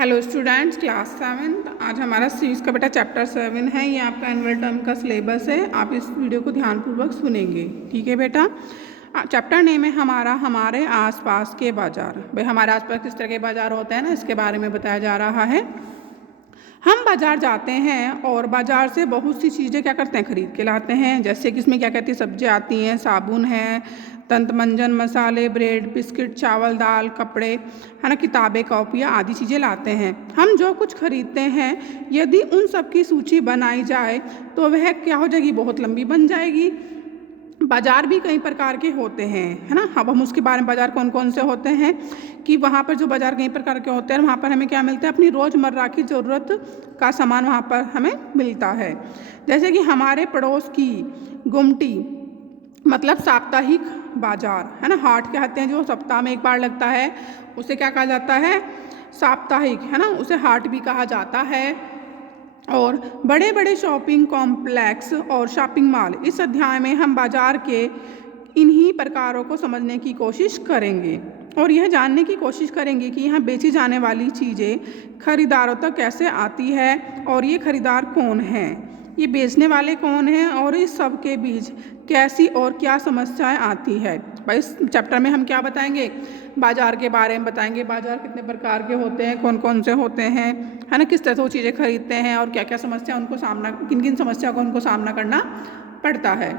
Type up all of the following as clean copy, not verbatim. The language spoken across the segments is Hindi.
Hello students, class 7। आज हमारा सीरीज का बेटा चैप्टर 7 है। ये आपका एनुअल टर्म का सिलेबस है। आप इस वीडियो को ध्यानपूर्वक सुनेंगे, ठीक है बेटा। चैप्टर नेम है हमारा हमारे आसपास के बाज़ार। भाई हमारे आसपास किस तरह के बाज़ार होते हैं ना, इसके बारे में बताया जा रहा है। हम बाज़ार जाते हैं और बाज़ार से बहुत सी चीज़ें क्या करते हैं, ख़रीद के लाते हैं। जैसे कि इसमें क्या कहती है, सब्जियाँ आती हैं, साबुन है, तंतमंजन, मसाले, ब्रेड, बिस्किट, चावल, दाल, कपड़े, है ना, किताबें, कॉपियाँ आदि चीज़ें लाते हैं। हम जो कुछ खरीदते हैं, यदि उन सब की सूची बनाई जाए तो वह क्या हो जाएगी, बहुत लंबी बन जाएगी। बाज़ार भी कई प्रकार के होते हैं, है ना। अब हम उसके बारे में, बाज़ार कौन कौन से होते हैं, कि वहाँ पर जो बाज़ार कई प्रकार के होते हैं, वहाँ पर हमें क्या मिलता है, अपनी रोज़मर्रा की ज़रूरत का सामान वहाँ पर हमें मिलता है। जैसे कि हमारे पड़ोस की गुमटी मतलब साप्ताहिक बाज़ार, है ना। हाट कहते हैं जो सप्ताह में एक बार लगता है, उसे क्या कहा जाता है, साप्ताहिक, है ना, उसे हाट भी कहा जाता है। और बड़े बड़े शॉपिंग कॉम्प्लेक्स और शॉपिंग मॉल, इस अध्याय में हम बाज़ार के इन्हीं प्रकारों को समझने की कोशिश करेंगे और यह जानने की कोशिश करेंगे कि यहाँ बेची जाने वाली चीज़ें खरीदारों तक कैसे आती है और ये खरीदार कौन हैं, ये बेचने वाले कौन हैं और इस सब के बीच कैसी और क्या समस्याएं आती है। भाई इस चैप्टर में हम क्या बताएंगे, बाज़ार के बारे में बताएंगे। बाज़ार कितने प्रकार के होते हैं, कौन कौन से होते हैं, है ना, किस तरह से वो चीज़ें खरीदते हैं और क्या क्या समस्या उनको सामना, किन किन समस्या को उनको सामना करना पड़ता है।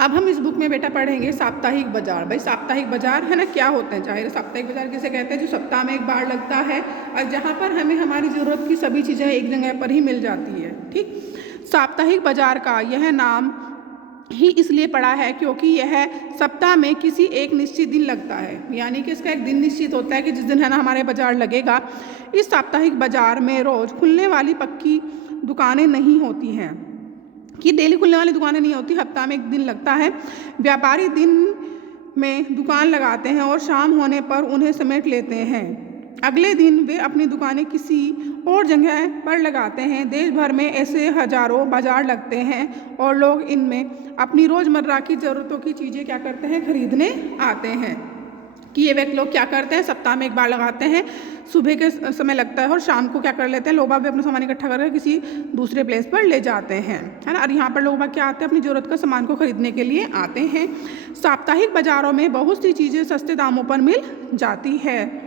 अब हम इस बुक में बेटा पढ़ेंगे साप्ताहिक बाज़ार। भाई साप्ताहिक बाज़ार, है ना, क्या होते हैं। जाहिर साप्ताहिक बाज़ार किसे कहते हैं, जो सप्ताह में एक बार लगता है और जहाँ पर हमें हमारी ज़रूरत की सभी चीज़ें एक जगह पर ही मिल जाती है। ठीक, साप्ताहिक बाज़ार का यह नाम ही इसलिए पड़ा है क्योंकि यह सप्ताह में किसी एक निश्चित दिन लगता है, यानी कि इसका एक दिन निश्चित होता है कि जिस दिन, है ना, हमारे बाज़ार लगेगा। इस साप्ताहिक बाज़ार में रोज़ खुलने वाली पक्की दुकानें नहीं होती हैं, कि डेली खुलने वाली दुकानें नहीं होती, हफ्ता में एक दिन लगता है। व्यापारी दिन में दुकान लगाते हैं और शाम होने पर उन्हें समेट लेते हैं। अगले दिन वे अपनी दुकानें किसी और जगह पर लगाते हैं। देश भर में ऐसे हजारों बाज़ार लगते हैं और लोग इनमें अपनी रोज़मर्रा की ज़रूरतों की चीज़ें क्या करते हैं, खरीदने आते हैं। कि ये व्यक्ति लोग क्या करते हैं, सप्ताह में एक बार लगाते हैं, सुबह के समय लगता है और शाम को क्या कर लेते हैं, लोग भी अपना सामान इकट्ठा करके किसी दूसरे प्लेस पर ले जाते हैं, है ना। और यहाँ पर लोग क्या आते हैं, अपनी ज़रूरत का सामान को खरीदने के लिए आते हैं। साप्ताहिक बाज़ारों में बहुत सी चीज़ें सस्ते दामों पर मिल जाती है।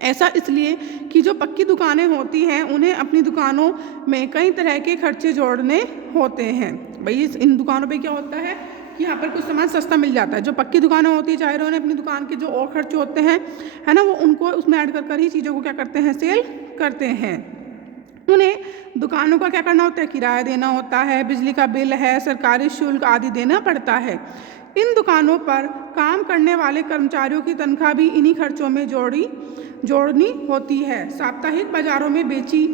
ऐसा इसलिए कि जो पक्की दुकानें होती हैं उन्हें अपनी दुकानों में कई तरह के खर्चे जोड़ने होते हैं। भाई इन दुकानों पे क्या होता है कि यहाँ पर कुछ सामान सस्ता मिल जाता है। जो पक्की दुकानें होती है, चाहे उन्हें अपनी दुकान के जो और खर्चे होते हैं, है ना, वो उनको उसमें ऐड कर ही चीज़ों को क्या करते हैं, सेल करते हैं। उन्हें दुकानों का क्या करना होता है, किराया देना होता है, बिजली का बिल है, सरकारी शुल्क आदि देना पड़ता है। इन दुकानों पर काम करने वाले कर्मचारियों की तनख्वाह भी इन्हीं खर्चों में जोड़नी होती है। साप्ताहिक बाज़ारों में बेची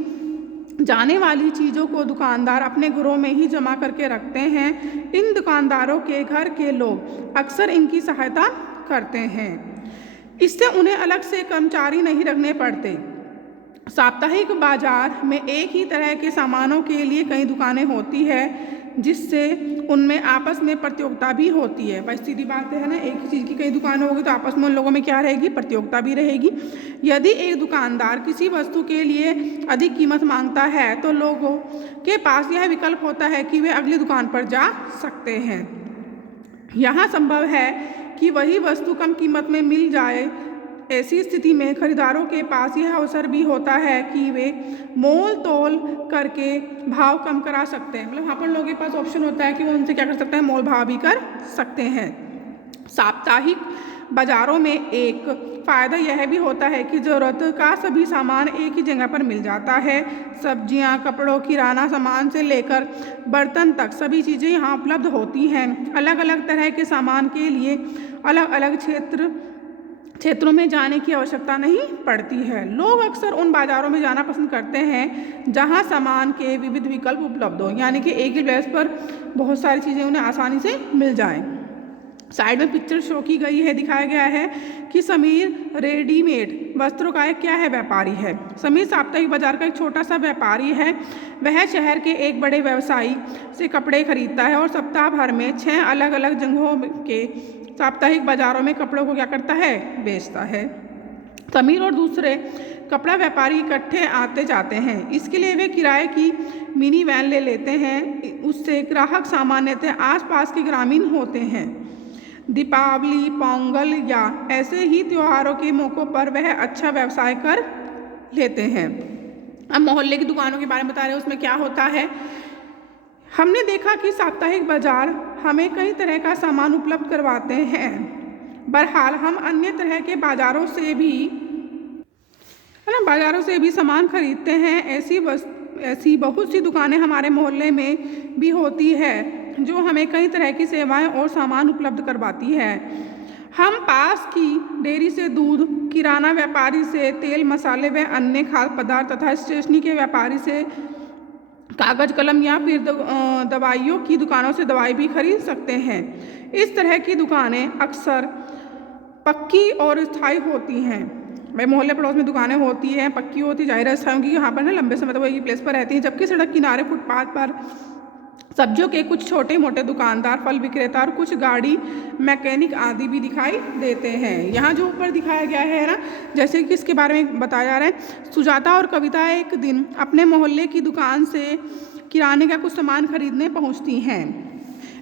जाने वाली चीज़ों को दुकानदार अपने घरों में ही जमा करके रखते हैं। इन दुकानदारों के घर के लोग अक्सर इनकी सहायता करते हैं, इससे उन्हें अलग से कर्मचारी नहीं रखने पड़ते। साप्ताहिक बाज़ार में एक ही तरह के सामानों के लिए कई दुकानें होती है, जिससे उनमें आपस में प्रतियोगिता भी होती है। भाई सीधी बात है ना, एक ही चीज़ की कई दुकानें होगी तो आपस में उन लोगों में क्या रहेगी, प्रतियोगिता भी रहेगी। यदि एक दुकानदार किसी वस्तु के लिए अधिक कीमत मांगता है तो लोगों के पास यह विकल्प होता है कि वे अगली दुकान पर जा सकते हैं। यहाँ संभव है कि वही वस्तु कम कीमत में मिल जाए। ऐसी स्थिति में खरीदारों के पास यह अवसर भी होता है कि वे मोल तोल करके भाव कम करा सकते हैं। मतलब वहाँ पर लोगों के पास ऑप्शन होता है कि वो उनसे क्या कर सकते हैं, मोल भाव भी कर सकते हैं। साप्ताहिक बाज़ारों में एक फ़ायदा यह भी होता है कि ज़रूरत का सभी सामान एक ही जगह पर मिल जाता है। सब्जियां, कपड़ों, किराना सामान से लेकर बर्तन तक सभी चीज़ें यहाँ उपलब्ध होती हैं। अलग अलग तरह के सामान के लिए अलग अलग क्षेत्रों में जाने की आवश्यकता नहीं पड़ती है। लोग अक्सर उन बाज़ारों में जाना पसंद करते हैं जहां सामान के विविध विकल्प उपलब्ध हो, यानी कि एक ही प्लेस पर बहुत सारी चीज़ें उन्हें आसानी से मिल जाएं। साइड में पिक्चर शो की गई है, दिखाया गया है कि समीर रेडीमेड वस्त्रों का एक क्या है, व्यापारी है। समीर साप्ताहिक बाज़ार का एक छोटा सा व्यापारी है। वह शहर के एक बड़े व्यवसायी से कपड़े खरीदता है और सप्ताह भर में 6 अलग अलग जगहों के साप्ताहिक बाज़ारों में कपड़ों को क्या करता है, बेचता है। समीर और दूसरे कपड़ा व्यापारी इकट्ठे आते जाते हैं। इसके लिए वे किराए की मिनी वैन ले लेते हैं। उससे ग्राहक सामान्यतः आसपास के ग्रामीण होते हैं। दीपावली, पोंगल या ऐसे ही त्योहारों के मौक़ों पर वह अच्छा व्यवसाय कर लेते हैं। अब मोहल्ले की दुकानों के बारे में बता रहे हैं, उसमें क्या होता है। हमने देखा कि साप्ताहिक बाजार हमें कई तरह का सामान उपलब्ध करवाते हैं। बहरहाल हम अन्य तरह के बाज़ारों से भी सामान खरीदते हैं। ऐसी बहुत सी दुकानें हमारे मोहल्ले में भी होती है जो हमें कई तरह की सेवाएं और सामान उपलब्ध करवाती है। हम पास की डेयरी से दूध, किराना व्यापारी से तेल मसाले व अन्य खाद्य पदार्थ तथा स्टेशनरी के व्यापारी से कागज़ कलम या फिर दवाइयों की दुकानों से दवाई भी खरीद सकते हैं। इस तरह की दुकानें अक्सर पक्की और स्थायी होती हैं। भाई मोहल्ले पड़ोस में दुकानें होती हैं, पक्की होती, जाहिर है स्थायी, क्योंकि यहाँ पर ना लंबे समय तक वही प्लेस पर रहती हैं। जबकि सड़क किनारे फुटपाथ पर सब्जियों के कुछ छोटे मोटे दुकानदार, फल विक्रेता और कुछ गाड़ी मैकेनिक आदि भी दिखाई देते हैं। यहाँ जो ऊपर दिखाया गया है ना, जैसे कि इसके बारे में बताया जा रहा है। सुजाता और कविता एक दिन अपने मोहल्ले की दुकान से किराने का कुछ सामान खरीदने पहुँचती हैं।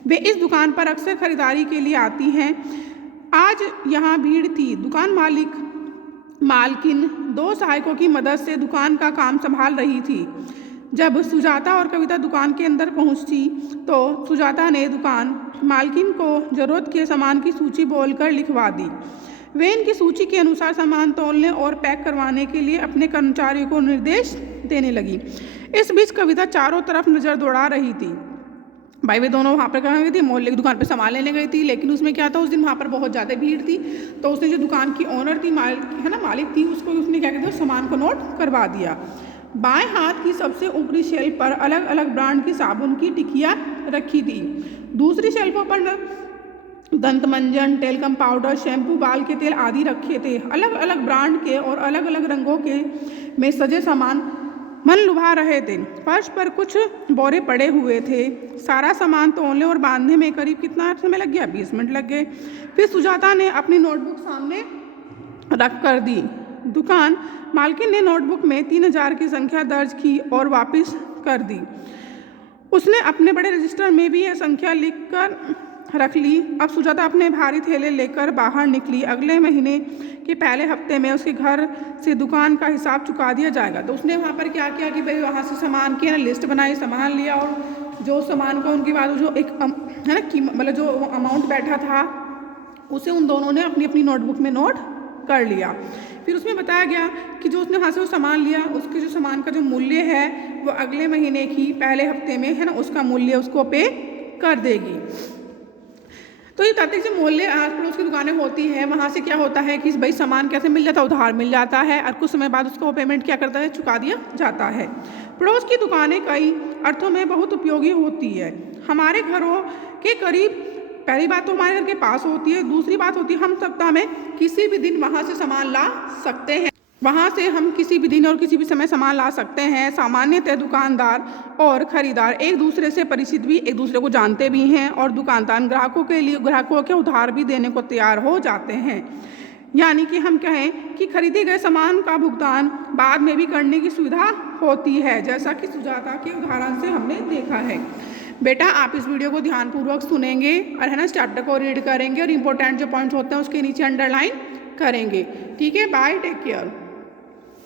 वे इस दुकान पर अक्सर खरीदारी के लिए आती हैं। आज यहाँ भीड़ थी। दुकान मालकिन 2 सहायकों की मदद से दुकान का काम संभाल रही थी। जब सुजाता और कविता दुकान के अंदर पहुंची तो सुजाता ने दुकान मालकिन को ज़रूरत के सामान की सूची बोलकर लिखवा दी। वे इनकी सूची के अनुसार सामान तोलने और पैक करवाने के लिए अपने कर्मचारियों को निर्देश देने लगी। इस बीच कविता चारों तरफ नज़र दौड़ा रही थी। भाई वे दोनों वहाँ पर कहाँ गई थी, मोहल्ले की दुकान पर सामान लेने गई थी। लेकिन उसमें क्या था, उस दिन वहाँ पर बहुत ज़्यादा भीड़ थी। तो उसने जो दुकान की ओनर थी, मालिक थी, उसने क्या किया, सामान को नोट करवा दिया। बाएं हाथ की सबसे ऊपरी शेल्फ पर अलग अलग ब्रांड की साबुन की टिकियाँ रखी थी। दूसरी शेल्फों पर दंत मंजन, टेल्कम पाउडर, शैम्पू, बाल के तेल आदि रखे थे। अलग अलग ब्रांड के और अलग अलग रंगों के में सजे सामान मन लुभा रहे थे। फर्श पर कुछ बोरे पड़े हुए थे। सारा सामान तोलने और बांधने में करीब कितना समय लग गया, 20 मिनट लग गए। फिर सुजाता ने अपनी नोटबुक सामने रख कर दी। दुकान मालकिन ने नोटबुक में 3000 की संख्या दर्ज की और वापस कर दी। उसने अपने बड़े रजिस्टर में भी यह संख्या लिख कर रख ली। अब सुजाता अपने भारी थैले लेकर बाहर निकली। अगले महीने के पहले हफ्ते में उसके घर से दुकान का हिसाब चुका दिया जाएगा। तो उसने वहाँ पर क्या किया कि भाई वहाँ से सामान की लिस्ट बनाई, सामान लिया और जो सामान का उनके बाद जो एक है ना मतलब जो अमाउंट बैठा था उसे उन दोनों ने अपनी अपनी नोटबुक में नोट कर लिया। फिर उसमें बताया गया कि जो उसने वहाँ से वो सामान लिया, उसके जो सामान का जो मूल्य है वो अगले महीने की पहले हफ्ते में है ना उसका मूल्य उसको पे कर देगी। तो ये ताकि जो मोहल्ले आस पड़ोस की दुकानें होती हैं वहाँ से क्या होता है कि भाई सामान कैसे मिल जाता है, उधार मिल जाता है और कुछ समय बाद उसको पेमेंट क्या करता है, चुका दिया जाता है। पड़ोस की दुकानें कई अर्थों में बहुत उपयोगी होती है। हमारे घरों के करीब, पहली बात तो हमारे घर के पास होती है, दूसरी बात होती है हम सप्ताह में किसी भी दिन वहाँ से सामान ला सकते हैं। वहाँ से हम किसी भी दिन और किसी भी समय सामान ला सकते हैं। सामान्यतः दुकानदार और खरीदार एक दूसरे से परिचित भी, एक दूसरे को जानते भी हैं और दुकानदार ग्राहकों के उधार भी देने को तैयार हो जाते हैं। यानी कि हम कहें कि खरीदे गए सामान का भुगतान बाद में भी करने की सुविधा होती है, जैसा कि सुजाता के उदाहरण से हमने देखा है। बेटा आप इस वीडियो को ध्यानपूर्वक सुनेंगे और है ना इस चैप्टर को रीड करेंगे और इम्पोर्टेंट जो पॉइंट्स होते हैं उसके नीचे अंडरलाइन करेंगे। ठीक है, बाय, टेक केयर।